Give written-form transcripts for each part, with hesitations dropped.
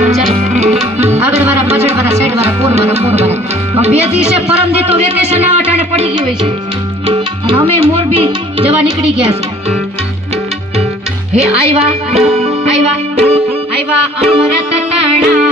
આગળ વાળા પાછળ વાળા સાઈડ વાળા કોર વાળા બે દિવસે પરમ દી તો વેકેશન આ અટાણે પડી ગયું હોય છે અને અમે મોરબી જવા નીકળી ગયા છે હે આવ્યા અમર તતાણા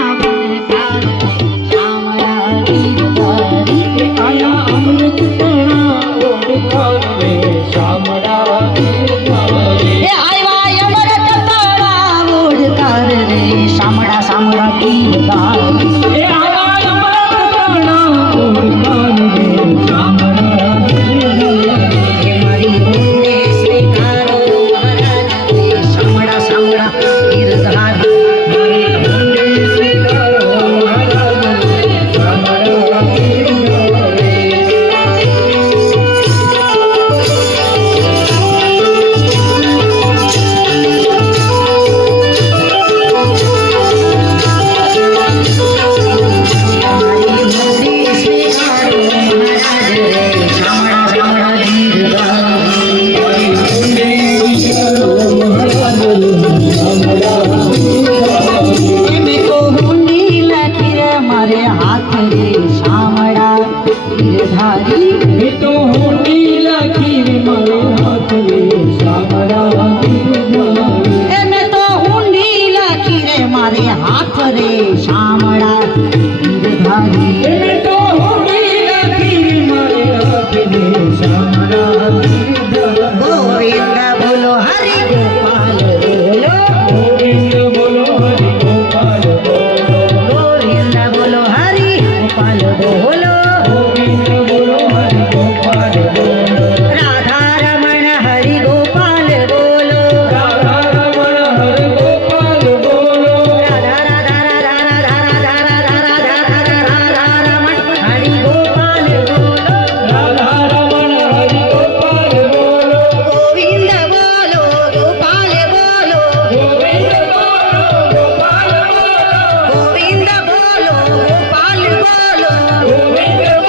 हाथ रे शामड़ा गिरधारी